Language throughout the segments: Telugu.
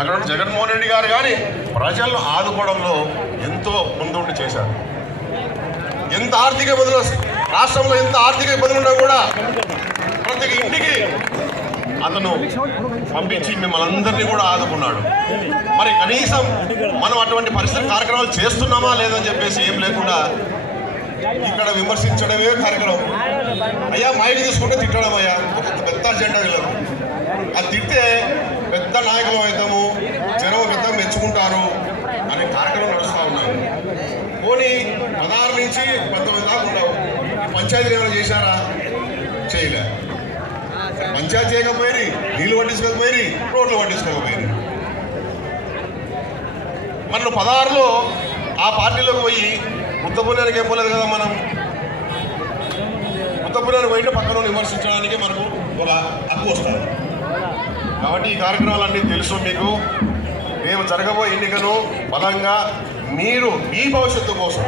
అక్కడ జగన్మోహన్ రెడ్డి గారు కానీ ప్రజలను ఆదుకోవడంలో ఎంతో ముందుండి చేశారు. ఎంత ఆర్థిక ఇబ్బందులు, రాష్ట్రంలో ఎంత ఆర్థిక ఇబ్బందులు ఉన్నా కూడా ప్రతి ఇంటికి అతను పంపించి మిమ్మల్ని అందరినీ కూడా ఆదుకున్నాడు. మరి కనీసం మనం అటువంటి పరిస్థితి కార్యక్రమాలు చేస్తున్నామా లేదని చెప్పేసి ఏం లేకుండా ఇక్కడ విమర్శించడమే కార్యక్రమం. అయ్యా మైక్ తీసుకుంటే తిట్టడం, అయ్యా ఒక పెద్ద అజెండా వీళ్ళకు. అది తిడితే పెద్ద నాయకులు అవుతాము, జనం పెద్ద మెచ్చుకుంటారు అనే కార్యక్రమం నడుస్తూ ఉన్నారు. పోనీ 16 నుంచి 19 దాకా ఉండవు. పంచాయతీలు ఏమైనా చేశారా? చేయలే. పంచాయతీ చేయకపోయి, నీళ్ళు పట్టించుకోకపోయి, రోడ్లు పట్టించుకోకపోయి. మనం 16లో ఆ పార్టీలోకి పోయి ఉత్తపుణ్యానికి ఏం పోలేదు కదా. మనం ఉత్తపుణ్యానికి పోయింటే పక్కన విమర్శించడానికి మనకు ఒక హక్కు వస్తుంది. కాబట్టి ఈ కార్యక్రమాలన్నీ తెలుసు మీకు. మేము జరగబోయే ఎన్నికలు బలంగా మీరు మీ భవిష్యత్తు కోసం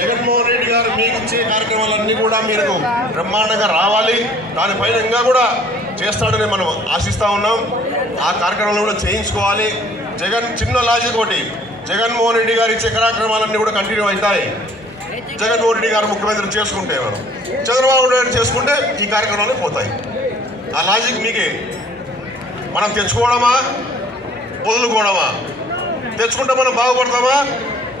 జగన్మోహన్ రెడ్డి గారు మీకు ఇచ్చే కార్యక్రమాలన్నీ కూడా మీరు బ్రహ్మాండంగా రావాలి. దానిపైన ఇంకా కూడా చేస్తాడని మనం ఆశిస్తూ ఉన్నాం. ఆ కార్యక్రమాలు కూడా చేయించుకోవాలి. చిన్న లాజిక్ ఒకటి, జగన్మోహన్ రెడ్డి గారు ఇచ్చే కార్యక్రమాలన్నీ కూడా కంటిన్యూ అవుతాయి. జగన్మోహన్ రెడ్డి గారు ముఖ్యమంత్రి చేసుకుంటే, మనం చంద్రబాబు నాయుడు చేసుకుంటే ఈ కార్యక్రమాలు పోతాయి. ఆ లాజిక్ మీకే. మనం తెచ్చుకోవడమా వదులుకోవడమా? తెచ్చుకుంటే మనం బాగుపడతామా,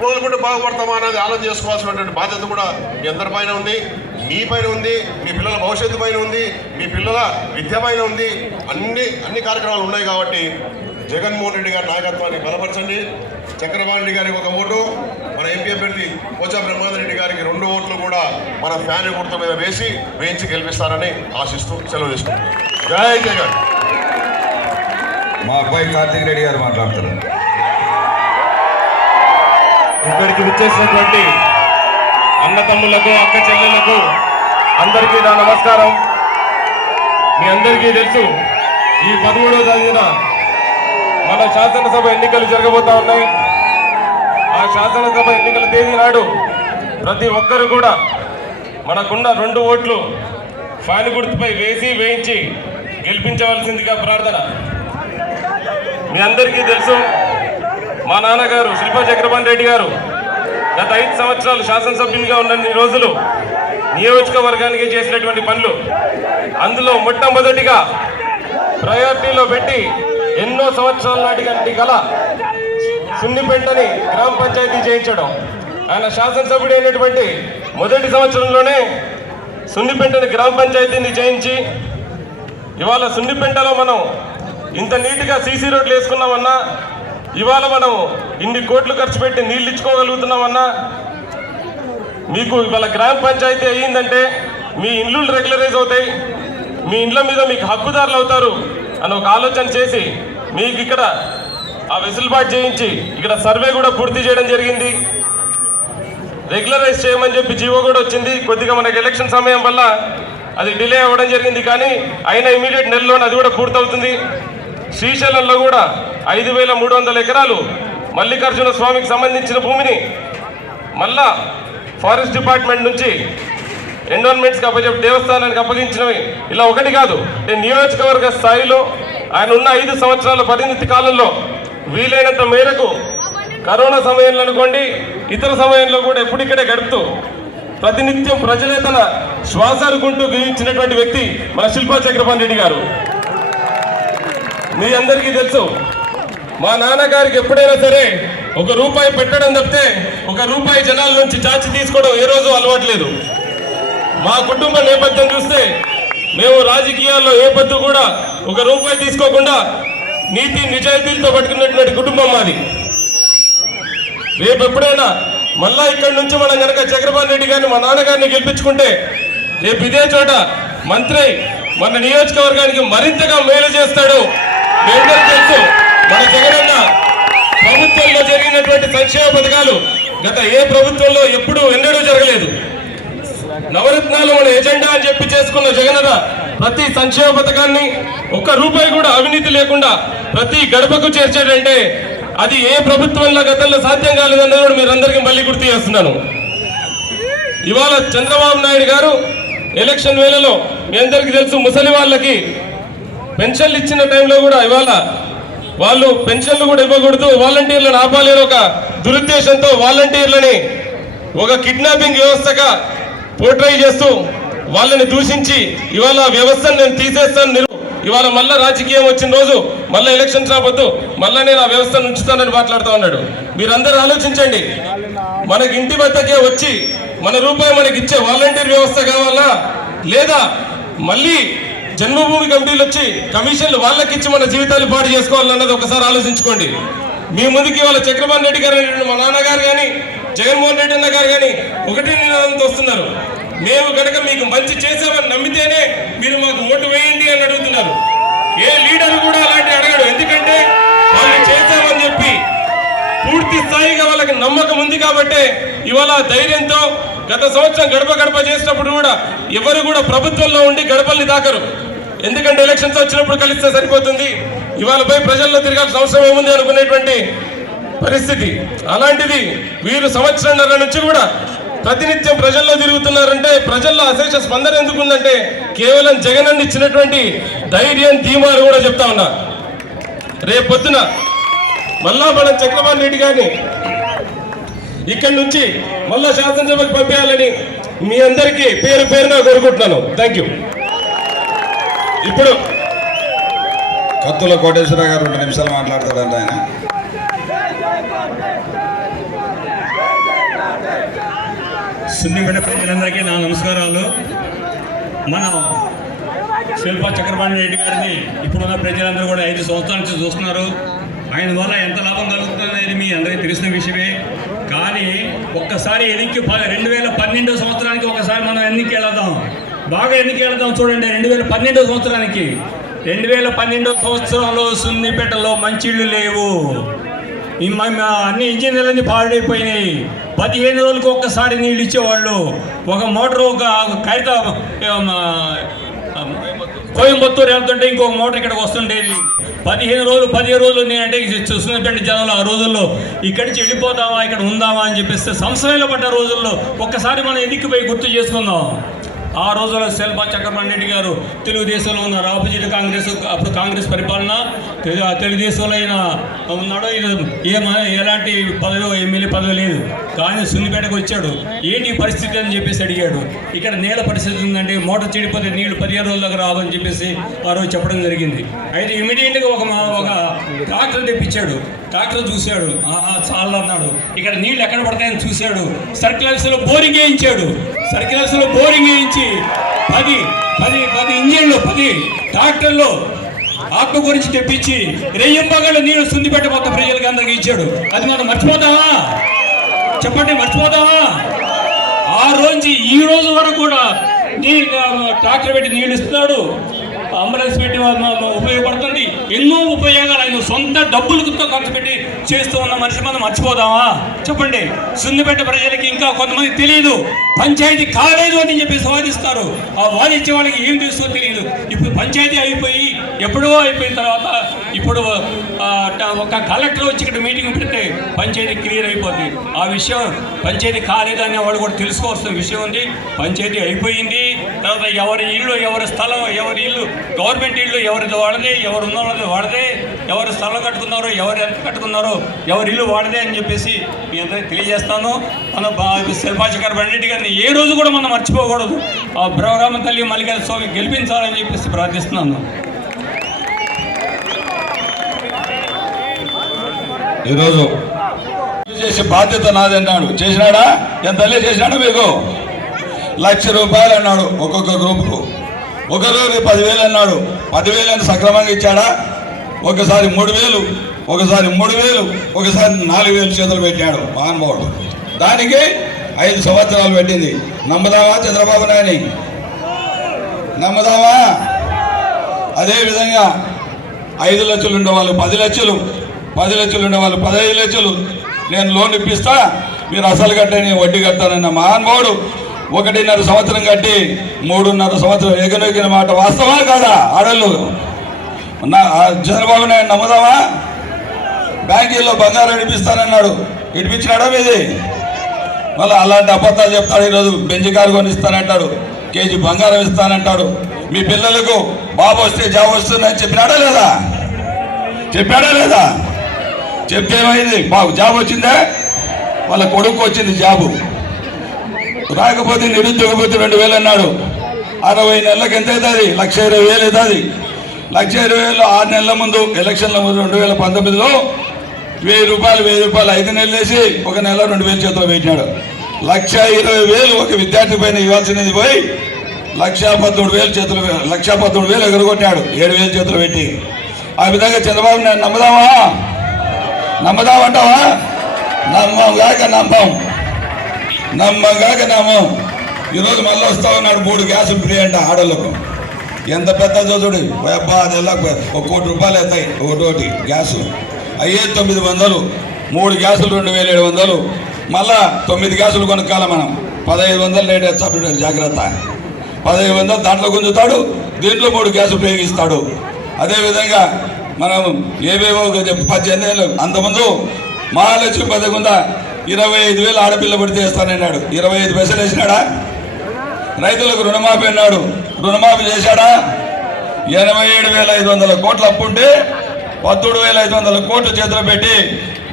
వదులుకుంటే బాగుపడతామా అనేది ఆలోచన చేసుకోవాల్సినటువంటి బాధ్యత కూడా మీ అందరిపైన ఉంది, మీ పైన ఉంది, మీ పిల్లల భవిష్యత్తు పైన ఉంది, మీ పిల్లల విద్య పైన ఉంది. అన్ని కార్యక్రమాలు ఉన్నాయి. కాబట్టి జగన్మోహన్ రెడ్డి గారి నాయకత్వాన్ని బలపరచండి. చక్రపాణి రెడ్డి గారికి 1 ఓటు, మన ఎంపీ అభ్యర్థి పోచా బ్రహ్మానంద రెడ్డి గారికి 2 ఓట్లు కూడా మన ఫ్యాన్ గుర్తు మీద వేయించి గెలిపిస్తారని ఆశిస్తూ సెలవు తీసుకుంటాం. జై జగన్. మా అబ్బాయి కార్తీక్ రెడ్డి గారు మాట్లాడుతున్నారు. ఇక్కడికి విచ్చేసినటువంటి అన్న తమ్ముళ్లకు, అక్క చెల్లెళ్లకు అందరికీ నా నమస్కారం. మీ అందరికీ తెలుసు, ఈ 13వ తేదీన మన శాసనసభ ఎన్నికలు జరగబోతా ఉన్నాయి. ఆ శాసనసభ ఎన్నికల తేదీ నాడు ప్రతి ఒక్కరు కూడా మనకున్న 2 ఓట్లు ఫ్యాన్ గుర్తుపై వేయించి గెలిపించవలసిందిగా ప్రార్థన. మీ అందరికీ తెలుసు, మా నాన్నగారు శిల్పా చక్రపాణి రెడ్డి గారు గత 5 సంవత్సరాలు శాసనసభ్యునిగా ఉన్న రోజులు నియోజకవర్గానికి చేసినటువంటి పనులు, అందులో మొట్టమొదటిగా ప్రయారిటీలో పెట్టి ఎన్నో సంవత్సరాల నాటి కల సున్నిపెంటని గ్రామ పంచాయతీ చేయించడం. ఆయన శాసనసభ్యుడు అయినటువంటి మొదటి సంవత్సరంలోనే సున్నిపెంటని గ్రామ పంచాయతీని చేయించి, ఇవాళ సున్నిపెంటలో మనం ఇంత నీట్గా సీసీ రోడ్లు వేసుకున్నామన్నా, ఇవాళ మనం ఇన్ని కోట్లు ఖర్చు పెట్టి నీళ్ళు ఇచ్చుకోగలుగుతున్నామన్నా, మీకు ఇవాళ గ్రామ పంచాయతీ అయ్యిందంటే మీ ఇళ్ళు రెగ్యులరైజ్ అవుతాయి, మీ ఇండ్ల మీద మీకు హక్కుదారులు అవుతారు అని ఒక ఆలోచన చేసి మీకు ఇక్కడ ఆ వెసులుబాటు చేయించి ఇక్కడ సర్వే కూడా పూర్తి చేయడం జరిగింది. రెగ్యులరైజ్ చేయమని చెప్పి జీవో కూడా వచ్చింది. కొద్దిగా మనకి ఎలక్షన్ సమయం వల్ల అది డిలే అవ్వడం జరిగింది. కానీ అయినా ఇమీడియట్ నెలలోనే అది కూడా పూర్తవుతుంది. శ్రీశైలంలో కూడా 5,300 ఎకరాలు మల్లికార్జున స్వామికి సంబంధించిన భూమిని మళ్ళా ఫారెస్ట్ డిపార్ట్మెంట్ నుంచి ఎన్విరాన్మెంట్స్కి దేవస్థానానికి అప్పగించినవి ఇలా ఒకటి కాదు. నియోజకవర్గ స్థాయిలో ఆయన ఉన్న 5 సంవత్సరాల పరిణితి కాలంలో వీలైనంత మేరకు కరోనా సమయంలో అనుకోండి, ఇతర సమయంలో కూడా ఎప్పుడిక్కడే గడుపుతూ ప్రతినిత్యం ప్రజలే తన శ్వాస అనుకుంటూ గెలిచినటువంటి వ్యక్తి మన శిల్పా చక్రపాణి రెడ్డి గారు. మీ అందరికీ తెలుసు, మా నాన్నగారికి ఎప్పుడైనా సరే 1 రూపాయి పెట్టడం తప్పితే 1 రూపాయి జనాల నుంచి చాచి తీసుకోవడం ఏ రోజు అలవాట్లేదు. మా కుటుంబ నేపథ్యం చూస్తే మేము రాజకీయాల్లో ఏ పొద్దు కూడా 1 రూపాయి తీసుకోకుండా నీతి నిజాయితీలతో పట్టుకున్నటువంటి కుటుంబం మాది. రేపు ఎప్పుడైనా మళ్ళా ఇక్కడి నుంచి మనం కనుక చక్రపాణి రెడ్డి గారిని, మా నాన్నగారిని గెలిపించుకుంటే రేపు ఇదే చోట మంత్రి మన నియోజకవర్గానికి మరింతగా మేలు చేస్తాడు. మీ అందరికీ తెలుసు, మన జగనన్న ప్రభుత్వంలో జరిగినటువంటి సంక్షేమ పథకాలు గత ఏ ప్రభుత్వంలో ఎన్నడూ జరగలేదు. నవరత్నాలు మన ఎజెండా అని చెప్పి చేసుకున్న జగనన్న ప్రతి సంక్షేమ పథకాన్ని 1 రూపాయి కూడా అవినీతి లేకుండా ప్రతి గడపకు చేర్చాడంటే అది ఏ ప్రభుత్వంలో గతంలో సాధ్యం కాలేదన్నది కూడా మీరందరికీ మళ్ళీ గుర్తు చేస్తున్నాను. ఇవాళ చంద్రబాబు నాయుడు గారు ఎలక్షన్ వేళలో మీ అందరికీ తెలుసు, ముసలి వాళ్ళకి పెన్షన్లు ఇచ్చిన టైంలో కూడా ఇవాళ వాళ్ళు పెన్షన్లు కూడా ఇవ్వకూడదు, వాలంటీర్లను ఆపాలి అని ఒక దురుద్దేశంతో వాలంటీర్లని ఒక కిడ్నాపింగ్ వ్యవస్థగా పోర్ట్రై చేస్తూ వాళ్ళని దూషించి ఇవాళ వ్యవస్థను నేను తీసేస్తాను, ఇవాళ మళ్ళా రాజకీయం వచ్చిన రోజు మళ్ళీ ఎలక్షన్స్ రావద్దు, మళ్ళా నేను ఆ వ్యవస్థను ఉంచుతానని మాట్లాడుతూ ఉన్నాడు. మీరందరూ ఆలోచించండి, మనకి ఇంటి వద్దకే వచ్చి మన రూపాయి మనకి ఇచ్చే వాలంటీర్ వ్యవస్థ కావాలా, లేదా మళ్ళీ జన్మభూమి కమిటీలు వచ్చి కమిషన్లు వాళ్ళకి ఇచ్చి మన జీవితాలు పాడు చేసుకోవాలన్నది ఒకసారి ఆలోచించుకోండి. మీ ముందుకి వాళ్ళ చక్రపాణి రెడ్డి గారు, మా నాన్నగారు కానీ జగన్మోహన్ రెడ్డి అన్న గారు కానీ ఒకటి నినాదంతో వస్తున్నారు, మేము కనుక మీకు మంచి చేసామని నమ్మితేనే మీరు మాకు ఓటు వేయండి అని అడుగుతున్నారు. ఏ లీడర్ కూడా అలాంటి అడగడు, ఎందుకంటే వాళ్ళు చేశామని చెప్పి పూర్తి స్థాయిగా వాళ్ళకి నమ్మకం ఉంది కాబట్టి ఇవాళ ధైర్యంతో గత సంవత్సరం గడప గడప చేసినప్పుడు కూడా ఎవరు కూడా ప్రభుత్వంలో ఉండి గడపల్ని దాకరు, ఎందుకంటే ఎలక్షన్స్ వచ్చినప్పుడు కలిస్తే సరిపోతుంది, ఇవాళ పోయి ప్రజల్లో తిరగాల్సిన అవసరం ఏముంది అనుకునేటువంటి పరిస్థితి. అలాంటిది వీరు సంవత్సరంన్నర నుంచి కూడా ప్రతినిత్యం ప్రజల్లో తిరుగుతున్నారంటే ప్రజల్లో అశేష స్పందన ఎందుకుందంటే కేవలం జగన్ ఇచ్చినటువంటి ధైర్యం, ధీమాలు కూడా చెప్తా ఉన్నా. రేపొద్దున మళ్ళా మనం చక్రపాణి రెడ్డి గారిని ఇక్కడి నుంచి మళ్ళా శాసనసభకు పంపించాలని మీ అందరికీ పేరు పేరున కోరుకుంటున్నాను. Thank you. ఇప్పుడు కత్తుల కోటేశ్వర గారు 2 నిమిషాలు మాట్లాడతాడంట ఆయన. సున్నిపేట ప్రజలందరికీ నా నమస్కారాలు. మనం శిల్పా చక్రపాణి రెడ్డి గారిని ఇప్పుడున్న ప్రజలందరూ కూడా 5 సంవత్సరాల నుంచి చూస్తున్నారు. ఆయన వల్ల ఎంత లాభం కలుగుతుందనేది మీ అందరికీ తెలిసిన విషయమే. కానీ ఒక్కసారి ఎన్నిక 2012 సంవత్సరానికి ఒకసారి మనం ఎన్నిక వెళదాం, బాగా ఎన్నిక వెళదాం. చూడండి, 2012 సంవత్సరానికి 2012 సంవత్సరంలో సున్నిపేటలో మంచిళ్ళు లేవు, అన్ని ఇంజనీర్లన్నీ పాడైపోయినాయి. 15 రోజులకు ఒక్కసారి నీళ్ళు ఇచ్చేవాళ్ళు. ఒక మోటార్ ఒక కైత కోయంబత్తూరు వెళ్తుంటే ఇంకొక మోటార్ ఇక్కడికి వస్తుండేది. 15 రోజులు నేనంటే చూస్తున్నటువంటి జనాలు ఆ రోజుల్లో ఇక్కడి నుంచి వెళ్ళిపోతామా, ఇక్కడ ఉందామా అని చెప్పేస్తే సంశయంలో పడ్డ రోజుల్లో ఒక్కసారి మనం ఎదిక్కిపోయి గుర్తు చేసుకుందాం. ఆ రోజుల్లో శిల్పా చక్రపాణి రెడ్డి గారు తెలుగుదేశంలో ఉన్నారు, ఆపోజిట్ కాంగ్రెస్, అప్పుడు కాంగ్రెస్ పరిపాలన, తెలుగుదేశంలో అయినా ఉన్నాడు. ఎలాంటి పదవి, ఎమ్మెల్యే పదవి లేదు. కానీ సున్నిపేటకు వచ్చాడు, ఏంటి పరిస్థితి అని చెప్పేసి అడిగాడు. ఇక్కడ నీళ్ళ పరిస్థితి ఉందంటే మోటార్ చెడిపోతే నీళ్లు 15 రోజుల దగ్గర రావని చెప్పేసి ఆ రోజు చెప్పడం జరిగింది. అయితే ఇమీడియట్గా ఒక ట్రాక్టర్ తెప్పించాడు. ట్రాక్టర్ చూశాడు, చాలా అన్నాడు. ఇక్కడ నీళ్ళు ఎక్కడ పడతాయని చూశాడు. సర్కిల్స్లో బోరింగ్ వేయించాడు. సర్కిల్స్లో బోరింగ్ వేయించి 10 ఇంజన్లు 10 ట్రాక్టర్లు ఆత్మ గురించి తెప్పించి రెయ్యంబగళ్ళు నీళ్ళు సున్నిపేట మొత్తం ప్రజలకి అందరికి ఇచ్చాడు. అది మనం మర్చిపోతామా? చెప్పండి, మర్చిపోతామా? ఆ రోజు ఈ రోజు వరకు కూడా ట్రాక్టర్ పెట్టి నీళ్ళు ఇస్తున్నాడు, అంబులెన్స్ పెట్టి ఉపయోగపడుతుంది. ఎన్నో ఉపయోగాలు ఆయన సొంత డబ్బులతో ఖర్చు పెట్టి చేస్తూ ఉన్న మనిషి మనం మర్చిపోదామా? చెప్పండి. సున్నిపేట ప్రజలకి ఇంకా కొంతమంది తెలియదు, పంచాయతీ కాలేదు అని చెప్పి వాదిస్తారు. ఆ వాదించే వాళ్ళకి ఏం తెలుసో తెలియదు. ఇప్పుడు పంచాయతీ అయిపోయి ఎప్పుడో అయిపోయిన తర్వాత ఇప్పుడు ఒక కలెక్టర్ వచ్చి ఇక్కడ మీటింగ్ పెడితే పంచాయతీ క్లియర్ అయిపోద్ది. ఆ విషయం పంచాయతీ కాలేదు అనే వాళ్ళు కూడా తెలుసుకోవాల్సిన విషయం ఉంది. పంచాయతీ అయిపోయింది. తర్వాత ఎవరి ఇల్లు, ఎవరి స్థలం, ఎవరి ఇల్లు గవర్నమెంట్ ఇల్లు ఎవరిది వాడదే, ఎవరు ఉన్న వాళ్ళది వాడదే, ఎవరు స్థలం కట్టుకున్నారో, ఎవరు ఎంత కట్టుకున్నారో, ఎవరి ఇల్లు వాడదే అని చెప్పేసి మీ అందరికీ తెలియజేస్తాను. మన శిల్పా చక్రపాణి రెడ్డి గారిని ఏ రోజు కూడా మనం మర్చిపోకూడదు. ఆ బ్రహ్మరామ తల్లి మల్లికార్జున స్వామి గెలిపించాలని చెప్పేసి ప్రార్థిస్తున్నాను. ఈరోజు చేసే బాధ్యత నాది అన్నాడు. చేసినాడా? ఎంత చేసినాడా? మీకు 1,00,000 రూపాయలు అన్నాడు ఒక్కొక్క గ్రూపుకు. ఒకరోజు 10,000 అన్నాడు. 10,000 సక్రమంగా ఇచ్చాడా? ఒకసారి 3,000, ఒకసారి 3,000, ఒకసారి 4,000 చేతులు పెట్టాడు మహానుభావుడు. దానికి 5 సంవత్సరాలు పెట్టింది. నమ్ముదామా చంద్రబాబు నాయుని? నమ్ముదామా? అదేవిధంగా 5 లక్షలు ఉండేవాళ్ళు 10 లక్షలు, 10 లక్షలు ఉండేవాళ్ళు 15 లక్షలు నేను లోన్ ఇప్పిస్తా, మీరు అసలు కట్టని వడ్డీ కడతానన్న మహానుభావుడు 1.5 సంవత్సరం కట్టి 3.5 సంవత్సరం ఎగనొగిన మాట వాస్తవా కాదా? ఆడళ్ళు చంద్రబాబు నాయుడు నమ్ముదామా? బ్యాంకీల్లో బంగారం ఇడిపిస్తానన్నాడు, ఇడిపించినాడా మీది? మళ్ళీ అలాంటి అబద్ధాలు చెప్తాడు. ఈరోజు బెంజ్ కారు కొనిస్తానంటాడు, కేజీ బంగారం ఇస్తానంటాడు. మీ పిల్లలకు బాబు వస్తే జాబ్ వస్తుందని చెప్పినాడా లేదా? చెప్పాడా లేదా? చెప్తే ఏమైంది? మాకు జాబ్ వచ్చిందా? వాళ్ళ కొడుకు వచ్చింది జాబు. రాకపోతే నిరుద్యోగ భృతి 2000 అన్నాడు. 60 నెలలకు ఎంత అవుతుంది? 1,20,000 అవుతుంది. 1,20,000 6 నెలల ముందు ఎలక్షన్ల ముందు 2019లో 1,000 రూపాయలు 5 నెలలు వేసి 1 నెల 2,000 చేతిలో పెట్టినాడు. 1,20,000 ఒక విద్యార్థి పైన ఇవ్వాల్సినది పోయి 1,13,000 చేతులు 1,13,000 ఎగరగొట్టాడు 7,000 చేతులు పెట్టి. ఆ విధంగా చంద్రబాబు నాయుడు నమ్మదామంటావా? నమ్మంగాక నమ్మం. ఈరోజు మళ్ళీ వస్తా ఉన్నాడు 3 గ్యాసులు ఫ్రీ అంట ఆడోళ్ళకు. ఎంత పెద్ద చూడు అబ్బా, అది ఎలా 1 కోటి రూపాయలు అవుతాయి ఒకటి గ్యాసు. అయ్యే 900, 3 గ్యాసులు 2,700, మళ్ళా 9 గ్యాసులు కొనుక్కాల మనం. 1,500 రేట్ ఎత్తాడు, జాగ్రత్త. 1,500 దాంట్లో గుంజుతాడు, దీంట్లో 3 గ్యాసులు ఉపయోగిస్తాడు. అదేవిధంగా మనం ఏవేవో 18 ఏళ్ళు అంతకుముందు మహాలక్ష్మి పథకం 25,000 ఆడపిల్ల పడితే ఇస్తానన్నాడు. 25 పైసలు వేసినాడా? రైతులకు రుణమాఫీ అన్నాడు, రుణమాఫీ చేశాడా? 87,500 కోట్ల అప్పుంటే 17,500 కోట్లు చేతిలో పెట్టి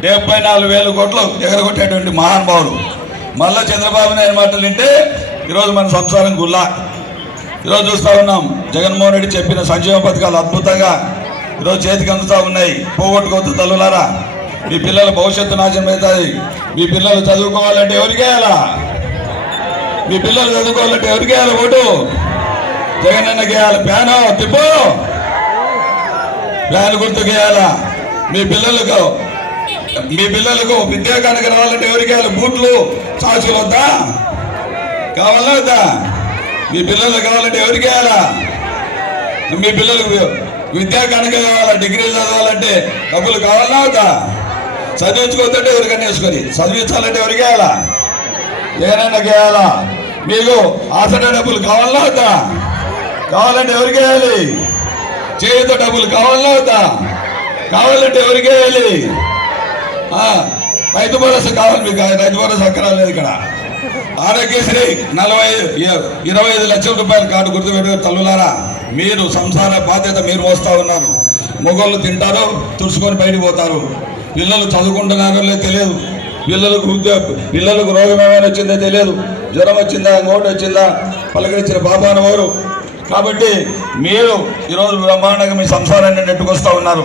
74,000 కోట్లు ఎగరగొట్టేటువంటి మహానుభావుడు. మళ్ళా చంద్రబాబు నాయుడు మాటలు వింటే ఈరోజు మన సంసారం గుల్లా. ఈరోజు చూస్తూ ఉన్నాం జగన్మోహన్ రెడ్డి చెప్పిన సంక్షేమ పథకాలు అద్భుతంగా ఈరోజు చేతికి అందుతూ ఉన్నాయి. పోగొట్టుకోవద్దు తల్లులారా, మీ పిల్లల భవిష్యత్తు నాశనం అవుతుంది. మీ పిల్లలు చదువుకోవాలంటే ఎవరికి వేయాలా? మీ పిల్లలు చదువుకోవాలంటే ఎవరికి వేయాలి ఓటు? జగనన్నకి వేయాలి. ప్యాను తిప్పు, ప్యాన్ గుర్తుకు వేయాలా? మీ పిల్లలకు విద్యా కనుక రావాలంటే ఎవరికి వేయాలి? బూట్లు చాచులు వద్దా? కావాలా వద్దా? మీ పిల్లలు కావాలంటే ఎవరికి వేయాలా? మీ పిల్లలకు విద్యా కనుక కావాలా? డిగ్రీలు చదవాలంటే డబ్బులు కావాలా వద్దా? చదివించుకోవద్దంటే ఎవరికన్నా వేసుకొని చదివించాలంటే ఎవరికి వేయాలా? జగనన్నకి వేయాలా? మీకు ఆసరా డబ్బులు కావాలా వద్దా? కావాలంటే ఎవరికి వేయాలి? చేతితో డబ్బులు కావాలా వద్దా? కావాలంటే ఎవరికి వేయాలి? రైతు భరోసా కావాలి మీకు. రైతు భరోసా అక్కరా లేదు ఇక్కడ. ఆరోగ్యశ్రీ 25 లక్షల రూపాయల కార్డు గుర్తుపెట్టారు తల్లులారా. మీరు సంసార బాధ్యత మీరు మోస్తా ఉన్నారు. మొగోళ్ళు తింటారు, తుడుచుకొని బయటకు పోతారు. పిల్లలు చదువుకుంటున్నారో లేదో తెలియదు. పిల్లలకు రోగం ఏమైనా వచ్చిందో తెలియదు. జ్వరం వచ్చిందా, ఇంకోటి వచ్చిందా, పలకరించిన బాబాను వారు. కాబట్టి మీరు ఈరోజు బ్రహ్మాండంగా మీ సంసారాన్ని నెట్టుకొస్తా ఉన్నారు.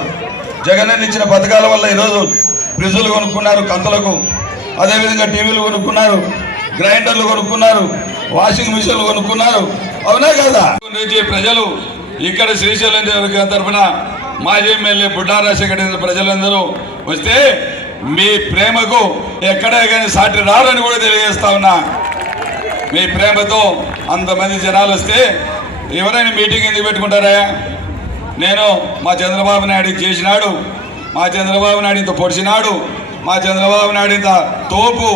జగన్ ఇచ్చిన పథకాల వల్ల ఈరోజు ఫ్రిడ్జులు కొనుక్కున్నారు కంతలకు, అదేవిధంగా టీవీలు కొనుక్కున్నారు, గ్రైండర్లు కొనుక్కున్నారు, వాషింగ్ మిషన్లు కొనుక్కున్నారు. అవునా కదా? ప్రజలు ఇక్కడ శ్రీశైలం తరఫున మాజీ ఎమ్మెల్యే బుడ్డా రాజశేఖర ప్రజలందరూ వస్తే మీ ప్రేమకు ఎక్కడే కానీ సాటి రారని కూడా తెలియజేస్తా ఉన్నా. మీ ప్రేమతో అంతమంది జనాలు వస్తే ఎవరైనా మీటింగ్ ఎందుకు పెట్టుకుంటారా? నేను మా చంద్రబాబు నాయుడు చేసినాడు, మా చంద్రబాబు నాయుడు ఇంత పొడిచినాడు, మా చంద్రబాబు నాయుడు ఇంత తోపు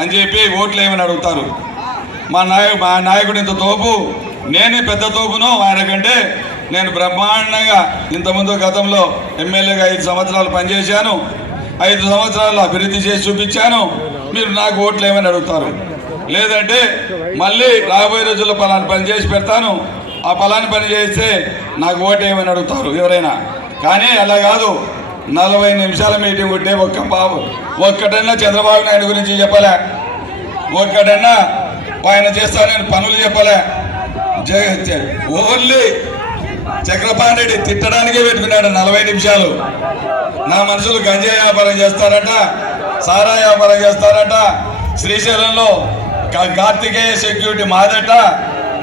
అని చెప్పి ఓట్లు ఏమని అడుగుతారు. మా నాయకుడు ఇంత తోపు, నేనే పెద్ద తోపును ఆయన కంటే. నేను బ్రహ్మాండంగా ఇంతకుముందు గతంలో ఎమ్మెల్యేగా 5 సంవత్సరాలు పనిచేశాను. 5 సంవత్సరాలు అభివృద్ధి చేసి చూపించాను. మీరు నాకు ఓట్లు ఏమని అడుగుతారు. లేదంటే మళ్ళీ రాబోయే రోజుల్లో పలాని పని చేసి పెడతాను, ఆ పలాని పని చేస్తే నాకు ఓటు ఏమని అడుగుతారు ఎవరైనా. కానీ అలా కాదు. 40 నిమిషాల మీటింగ్ ఉంటే ఒక్కటన్నా చంద్రబాబు నాయుడు గురించి చెప్పలే, ఒక్కటన్నా ఆయన చేస్తానని పనులు చెప్పలే. ఓన్లీ చక్రపాణి రెడ్డి తిట్టడానికే పెట్టుకున్నాడు 40 నిమిషాలు. నా మనుషులు గంజాయి వ్యాపారం చేస్తారట, సారా వ్యాపారం చేస్తారట, శ్రీశైలంలో కార్తికేయ సెక్యూరిటీ మాదట,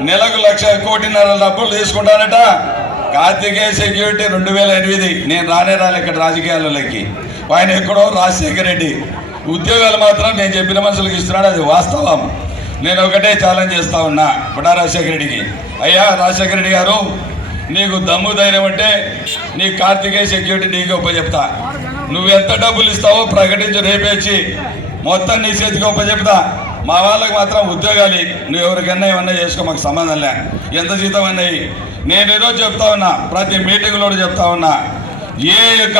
నెలకు 1,00,00,000 కోటిన్నర డబ్బులు తీసుకుంటానట. కార్తికేయ సెక్యూరిటీ 2008. నేను రాలే ఇక్కడ రాజకీయాలకి. ఆయన ఎక్కడో రాజశేఖర రెడ్డి. ఉద్యోగాలు మాత్రం నేను చెప్పిన మనుషులకు ఇస్తున్నాడు, అది వాస్తవం. నేను ఒకటే ఛాలెంజ్ చేస్తా ఉన్నా బుడ్డా రాజశేఖర రెడ్డికి. అయ్యా రాజశేఖర రెడ్డి గారు, నీకు దమ్ము ధైర్యం అంటే నీ కార్తికేయ సెక్యూరిటీ నీకు ఒప్పచెప్తా. నువ్వు ఎంత డబ్బులు ఇస్తావో ప్రకటించి రేపేచ్చి మొత్తం నీ చేతికి ఒప్పచెప్తా. మా వాళ్ళకి మాత్రం ఉద్యోగాలు నువ్వు ఎవరికన్నా ఏమన్నా చేసుకో, మాకు సంబంధం లే. ఎంత జీతం అన్నాయి నేను ఈరోజు చెప్తా ఉన్నా, ప్రతి మీటింగ్లో చెప్తా ఉన్నా. ఏ యొక్క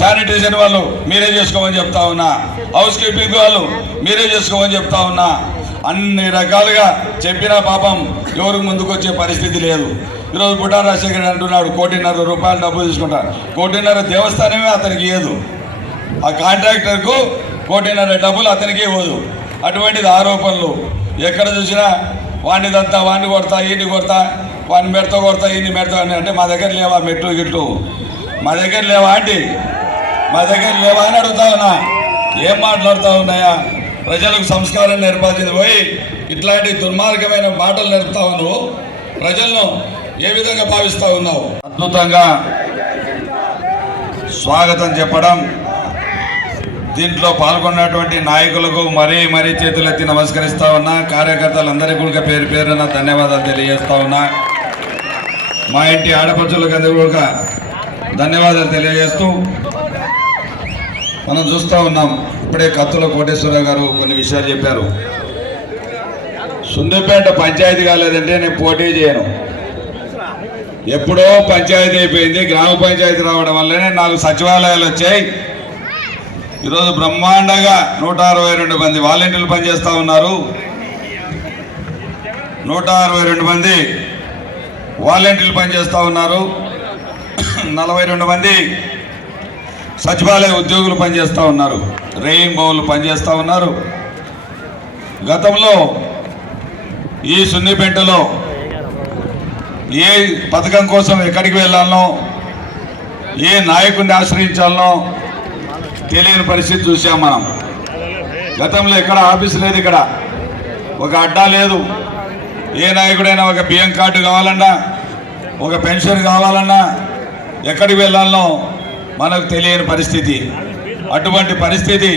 శానిటేషన్ వాళ్ళు మీరే చేసుకోమని చెప్తా ఉన్నా, హౌస్ కీపింగ్ వాళ్ళు మీరే చేసుకోమని చెప్తా ఉన్నా. అన్ని రకాలుగా చెప్పినా పాపం ఎవరికి ముందుకు వచ్చే పరిస్థితి లేదు. ఈరోజు బుడ్డా రాజశేఖర్ అంటున్నాడు 1.5 కోటి డబ్బు తీసుకుంటా. 1.5 కోటి దేవస్థానమే అతనికి ఇవ్వదు, ఆ కాంట్రాక్టర్కు 1.5 కోటి డబ్బులు అతనికి ఇవ్వదు. అటువంటిది ఆరోపణలు ఎక్కడ చూసినా వాడిదంతా వాడిని కొడతా, ఈయన్ని కొడతా, వాడిని మెడతో కొడతా, ఈయన్ని మెడతా అంటే మా దగ్గర లేవా మెట్లు గిట్లు, మా దగ్గర లేవా ఆంటీ, మా దగ్గర లేవా అని అడుగుతా ఉన్నా. ఏం మాట్లాడుతూ ఉన్నాయా? ప్రజలకు సంస్కారం నేర్పాల్సింది పోయి ఇట్లాంటి దుర్మార్గమైన మాటలు నేర్పుతావు నువ్వు. ప్రజలను ఏ విధంగా భావిస్తా ఉన్నావు? అద్భుతంగా స్వాగతం చెప్పడం, దీంట్లో పాల్గొన్నటువంటి నాయకులకు మరీ చేతులెత్తి నమస్కరిస్తా ఉన్నా. కార్యకర్తలందరికీ కూడా పేరు పేరున ధన్యవాదాలు తెలియజేస్తా ఉన్నా. మా ఇంటి ఆడపడుచులకు అందరూ కూడా ధన్యవాదాలు తెలియజేస్తూ మనం చూస్తూ ఉన్నాం. ఇప్పుడే కత్తుల కోటేశ్వరరావు గారు కొన్ని విషయాలు చెప్పారు. సుందరపేట పంచాయతీ కాలేదంటే నేను పోటీ చేయను. ఎప్పుడో పంచాయతీ అయిపోయింది. గ్రామ పంచాయతీ రావడం వల్లనే 4 సచివాలయాలు వచ్చాయి. ఈరోజు బ్రహ్మాండంగా 162 మంది వాలంటీర్లు పనిచేస్తూ ఉన్నారు. 162 మంది వాలంటీర్లు పనిచేస్తూ ఉన్నారు. 42 మంది సచివాలయ ఉద్యోగులు పనిచేస్తూ ఉన్నారు. రెయిన్ బౌలు పనిచేస్తూ ఉన్నారు. గతంలో ఈ సున్నిపేటలో ఏ పథకం కోసం ఎక్కడికి వెళ్ళాలనో, ఏ నాయకుడిని ఆశ్రయించాలనో తెలియని పరిస్థితి చూసాం మనం. గతంలో ఎక్కడ ఆఫీసు లేదు, ఇక్కడ ఒక అడ్డా లేదు. ఏ నాయకుడైనా ఒక బియ్యం కార్డు కావాలన్నా, ఒక పెన్షన్ కావాలన్నా ఎక్కడికి వెళ్ళాలనో మనకు తెలియని పరిస్థితి. అటువంటి పరిస్థితి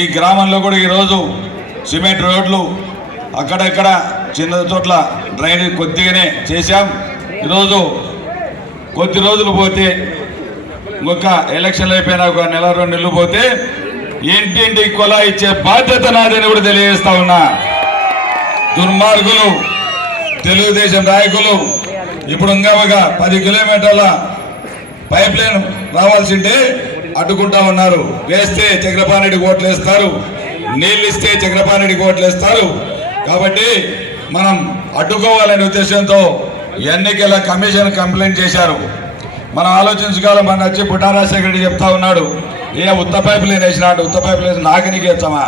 ఈ గ్రామంలో కూడా ఈరోజు సిమెంట్ రోడ్లు, అక్కడక్కడ చిన్న చోట్ల డ్రైనేజ్ కొద్దిగానే చేశాం. ఈరోజు కొద్ది రోజులు పోతే, ఇంకొక ఎలక్షన్లు అయిపోయినా ఒక నెల 2 నెలలు పోతే ఇంటింటికి కొలా ఇచ్చే బాధ్యత నాదని కూడా తెలియజేస్తా ఉన్నా. దుర్మార్గులు తెలుగుదేశం నాయకులు ఇప్పుడు ఇంకా ఒక 10 కిలోమీటర్ల పైప్ లైన్ రావాల్సింటే అడ్డుకుంటా ఉన్నారు. వేస్తే చక్రపాణిరెడ్డికి ఓట్లు వేస్తారు, నీళ్ళు ఇస్తే చక్రపాణిరెడ్డికి ఓట్లు వేస్తారు. కాబట్టి మనం అడ్డుకోవాలనే ఉద్దేశంతో ఎన్నికల కమిషన్ కంప్లైంట్ చేశారు. మనం ఆలోచించుకోవాలి. మన వచ్చి బుడ్డా రాజశేఖర రెడ్డి చెప్తా ఉన్నాడు, ఏ ఉత్త పైపు లైన్ వేసినాడు, ఉత్త పైపు లైన్ నాకనికి వేస్తామా?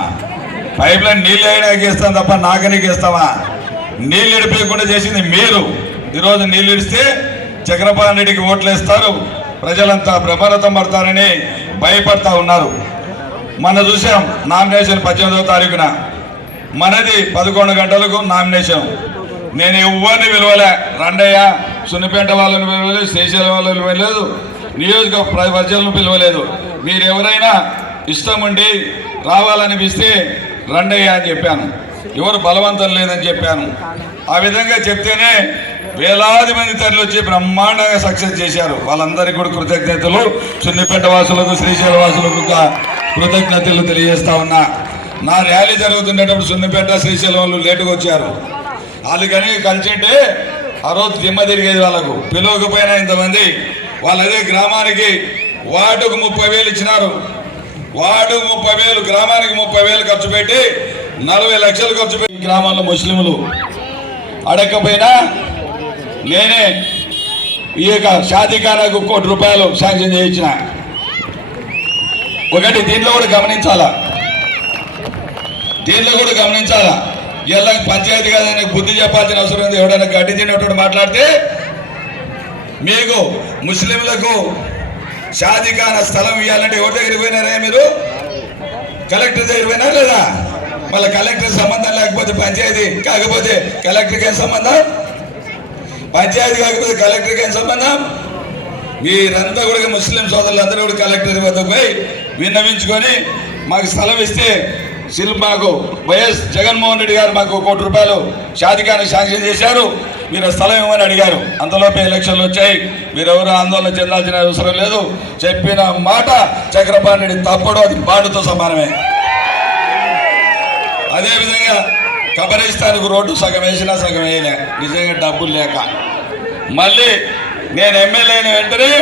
పైప్ లైన్ నీళ్ళు వేయడానికి వేస్తాం తప్ప నాకనికి వేస్తామా? నీళ్ళు ఇడిపోయకుండా చేసింది మీరు. ఈరోజు నీళ్ళు ఇడిస్తే చక్రపాణిరెడ్డికి ఓట్లు వేస్తారు, ప్రజలంతా బ్రహ్మరథం పడతారని భయపడతా ఉన్నారు. మన చూసాం నామినేషన్ 18వ తారీఖున, మనది 11 గంటలకు నామినేషన్. నేను ఎవరిని పిలవలే, రండయ్య సున్నిపేట వాళ్ళని పిలవలేదు, శ్రీశైలం వాళ్ళని పిలవలేదు, నియోజక ప్రజలను పిలవలేదు. మీరు ఎవరైనా ఇష్టం ఉండి రావాలనిపిస్తే రండయ్య అని చెప్పాను. ఎవరు బలవంతం లేదని చెప్పాను. ఆ విధంగా చెప్తేనే వేలాది మంది తరలి వచ్చి బ్రహ్మాండంగా సక్సెస్ చేశారు. వాళ్ళందరికీ కూడా కృతజ్ఞతలు. సున్నిపేట వాసులకు, శ్రీశైల వాసులకు కృతజ్ఞతలు తెలియజేస్తా ఉన్నా. నా ర్యాలీ జరుగుతుండేటప్పుడు సున్నిపేట, శ్రీశైలం వాళ్ళు లేటుగా వచ్చారు. వాళ్ళు కానీ కలిసింటే ఆ రోజు దిమ్మ తిరిగేది. వాళ్ళకు పిలవకపోయినా ఇంతమంది. వాళ్ళు అదే గ్రామానికి వార్డుకు 30,000 ఇచ్చినారు. వార్డుకు 30,000, గ్రామానికి 30,000 ఖర్చు పెట్టి 40 లక్షలు ఖర్చు పెట్టి గ్రామాల్లో ముస్లింలు అడగకపోయినా నేనే ఈ యొక్క షాదీఖానాకు ₹1 కోటి శాంక్షన్ చేయించిన. ఒకటి దీంట్లో కూడా గమనించాలా, ఇలా పంచాయతీ కాదని బుద్ధి చెప్పాల్సిన అవసరం ఉంది. ఎవడైనా గడ్డి తినేటోడు మాట్లాడితే మీకు ముస్లింలకు షాదీఖానా స్థలం ఇవ్వాలంటే ఎవరి దగ్గరికి పోయినారా? మీరు కలెక్టర్ దగ్గర పోయినా లేదా? మళ్ళీ కలెక్టర్ సంబంధం లేకపోతే పంచాయతీ కాకపోతే కలెక్టర్కి ఏం సంబంధం? పంచాయతీ కాకపోతే కలెక్టర్కి ఏం సంబంధం? మీరంతా కూడా ముస్లిం సోదరులందరూ కూడా కలెక్టర్ వద్ద పోయి విన్నవించుకొని మాకు స్థలం ఇస్తే మాకు వైఎస్ జగన్మోహన్ రెడ్డి గారు మాకు ₹1 కోటి షాదీఖానా శాంక్షన్ చేశారు, మీరు స్థలం ఇవ్వమని అడిగారు. అంతలోపే ఎలక్షన్లు వచ్చాయి. మీరెవరూ ఆందోళన చెందాల్సిన అవసరం లేదు. చెప్పిన మాట చక్రపాణి రెడ్డి తప్పడు, అది బాడుతో సమానమే. అదేవిధంగా కబరిస్తానికి రోడ్డు సగం వేసినా సగం వేయలే, నిజంగా డబ్బులు లేక. మళ్ళీ నేను ఎమ్మెల్యే అయిన వెంటనే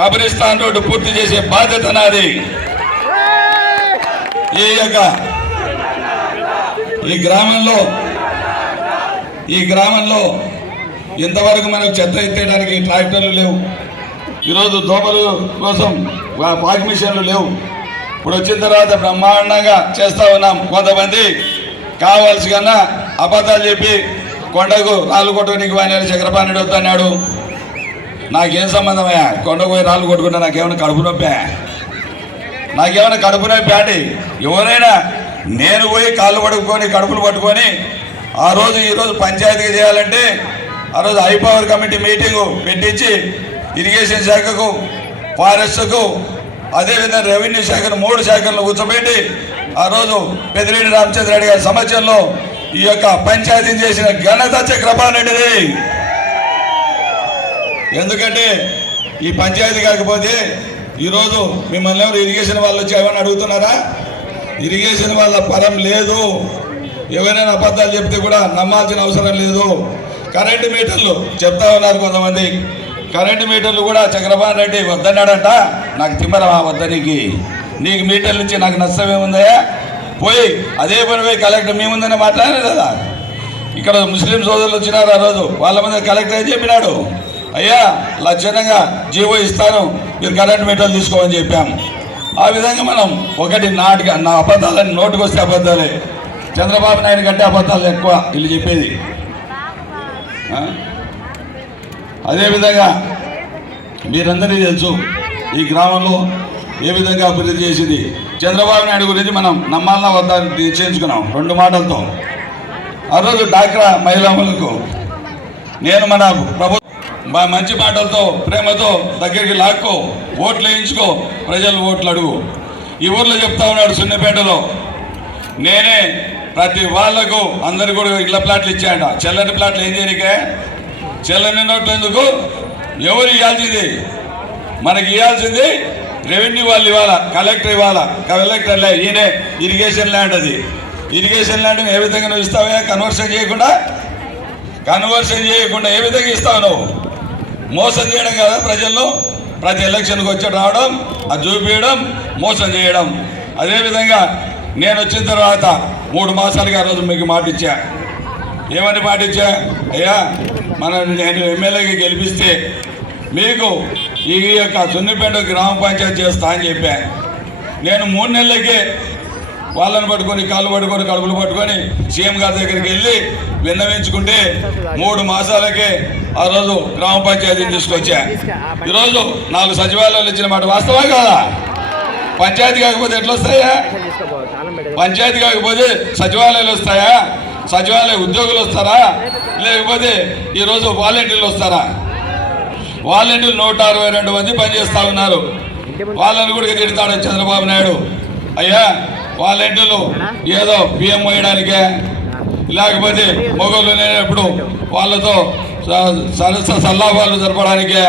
కబరిస్తాన్ రోడ్డు పూర్తి చేసే బాధ్యత నాది. ఈ గ్రామంలో ఇంతవరకు మనకు చెత్త ఎత్తేయడానికి ట్రాక్టర్లు లేవు. ఈరోజు దోమలు కోసం వాక్ మిషన్లు లేవు. ఇప్పుడు వచ్చిన తర్వాత బ్రహ్మాండంగా చేస్తూ ఉన్నాం. కొంతమంది కావాల్సి కన్నా అబద్ధాలు చెప్పి కొండకు రాళ్ళు కొట్టుకుని వాయినాడు చక్రపాణి వద్దన్నాడు. నాకేం సంబంధమయ్యా? కొండకు పోయి రాళ్ళు కొట్టుకుంటే నాకేమైనా కడుపు నొప్పా? నాకేమైనా కడుపు నొప్పి అండి? ఎవరైనా నేను పోయి కాళ్ళు పట్టుకొని కడుపులు పట్టుకొని ఈరోజు పంచాయతీగా చేయాలంటే ఆ రోజు హై పవర్ కమిటీ మీటింగు పెట్టించి ఇరిగేషన్ శాఖకు, ఫారెస్ట్కు, అదేవిధంగా రెవెన్యూ శాఖను 3 శాఖలను కూర్చోబెట్టి ఆ రోజు పెద్దిరెడ్డి రామచంద్రారెడ్డి గారి సమక్షంలో ఈ యొక్క పంచాయతీని చేసిన ఘనత చక్రపాణి రెడ్డిది. ఎందుకంటే ఈ పంచాయతీ కాకపోతే ఈరోజు మిమ్మల్ని ఎవరు ఇరిగేషన్ వాళ్ళు వచ్చి ఏమని అడుగుతున్నారా? ఇరిగేషన్ వాళ్ళ పరం లేదు. ఎవరైనా అబద్ధాలు చెప్తే కూడా నమ్మాల్సిన అవసరం లేదు. కరెంటు మీటర్లు చెప్తా ఉన్నారు కొంతమంది. కరెంటు మీటర్లు కూడా చక్రపాణి రెడ్డి వద్దన్నాడంట. నాకు తిమ్మరమా వద్దనికి? నీకు మీటర్లు ఇచ్చి నాకు నష్టమేముందయా? పోయి అదే పని పోయి కలెక్టర్ మీ ముందనే మాట్లాడారు కదా. ఇక్కడ ముస్లిం సోదరులు వచ్చినారు ఆ రోజు. వాళ్ళ ముందు కలెక్టర్ ఏం చెప్పినాడు? అయ్యా లక్షణంగా జీవో ఇస్తాను, మీరు కరెంటు మీటర్లు తీసుకోమని చెప్పాం. ఆ విధంగా మనం ఒకటి నా అబద్ధాలని నోటుకు వస్తే అబద్ధాలే. చంద్రబాబు నాయుడు కంటే అబద్ధాలు ఎక్కువ వీళ్ళు చెప్పేది. అదేవిధంగా మీరందరికీ తెలుసు ఈ గ్రామంలో ఏ విధంగా అభివృద్ధి చేసింది. చంద్రబాబు నాయుడు గురించి మనం నమ్మాలన్నా వద్దా నిశ్చయించుకున్నాం 2 మాటలతో. ఆ రోజు డాక్రా మహిళలకు నేను మన ప్రభుత్వం మంచి మాటలతో ప్రేమతో దగ్గరికి లాక్కో, ఓట్లు వేయించుకో, ప్రజలు ఓట్లు అడుగు. ఈ ఊర్లో చెప్తా ఉన్నాడు సున్నిపేటలో నేనే ప్రతి వాళ్లకు అందరు కూడా ఇళ్ల ప్లాట్లు ఇచ్చాయంట. చెల్లని ప్లాట్లు ఏం చేయనికే? చెల్లని నోట్లు ఎందుకు? ఎవరు ఇవ్వాల్సింది? మనకి ఇవ్వాల్సింది రెవెన్యూ వాళ్ళు ఇవ్వాలా, కలెక్టర్ ఇవ్వాలా. కలెక్టర్లే ఈయనే ఇరిగేషన్ ల్యాండ్. అది ఇరిగేషన్ ల్యాండ్ని ఏ విధంగా నువ్వు ఇస్తావా? కన్వర్షన్ చేయకుండా ఏ విధంగా ఇస్తావు నువ్వు? మోసం చేయడం కదా ప్రజల్లో. ప్రతి ఎలక్షన్కి వచ్చి రావడం, అది చూపించడం, మోసం చేయడం. అదేవిధంగా నేను వచ్చిన తర్వాత 3 మాసాలుగా ఆ రోజు మీకు మాట ఇచ్చా. ఏమని మాట ఇచ్చా? అయ్యా నేను ఎమ్మెల్యేకి గెలిపిస్తే మీకు ఈ యొక్క సున్నిపేట గ్రామ పంచాయతీ చేస్తా అని చెప్పా. నేను 3 నెలలకే వాళ్ళని పట్టుకొని కాళ్ళు పట్టుకొని కడుపులు పట్టుకొని సీఎం గారి దగ్గరికి వెళ్ళి విన్నవించుకుంటే 3 మాసాలకే ఆ రోజు గ్రామ పంచాయతీని తీసుకొచ్చా. ఈరోజు 4 సచివాలయాలు ఇచ్చిన మాట వాస్తవా కాదా? పంచాయతీ కాకపోతే ఎట్లా వస్తాయా? పంచాయతీ కాకపోతే సచివాలయాలు వస్తాయా? సచివాలయ ఉద్యోగులు వస్తారా? లేకపోతే ఈరోజు వాలంటీర్లు వస్తారా? వాలంటీర్లు 162 మంది పనిచేస్తా ఉన్నారు. వాళ్ళని కూడా తిడతాడు చంద్రబాబు నాయుడు. అయ్యా వాలంటీర్లు ఏదో బియ్యం వేయడానికే, లేకపోతే మొగోళ్ళు లేనప్పుడు వాళ్ళతో సల్లాపాలు జరపడానికే,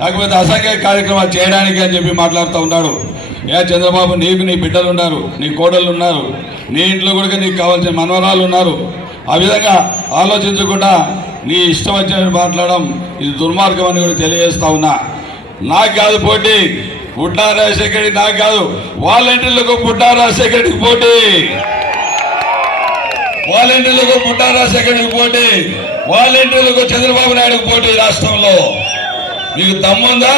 లేకపోతే అసంఖ్య కార్యక్రమాలు చేయడానికి అని చెప్పి మాట్లాడుతూ ఉన్నాడు. చంద్రబాబు నీకు నీ బిడ్డలు ఉన్నారు, నీ కోడళ్ళు ఉన్నారు, నీ ఇంట్లో కూడా నీకు కావాల్సిన మనవరాలు ఉన్నారు. ఆ విధంగా ఆలోచించకుండా నీ ఇష్టం వచ్చినట్టు మాట్లాడడం ఇది దుర్మార్గం అని కూడా తెలియజేస్తా ఉన్నా. నాకు కాదు పోటీ, పుట్టా రాజశేఖర్ నాకు కాదు, వాలంటీర్లకు పుట్టా రాజశేఖర్కి పోటీ, వాలంటీర్లకు పుట్టా రాజశేఖర్కి పోటీ, వాలంటీర్లకు చంద్రబాబు నాయుడుకి పోటీ. రాష్ట్రంలో మీకు దమ్ముందా?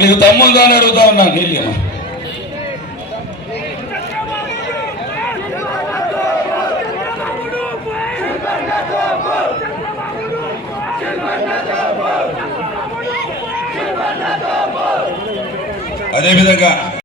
మీకు దమ్ముందా అని అడుగుతా ఉన్నా. నీళ్ళేమా అదేవిధంగా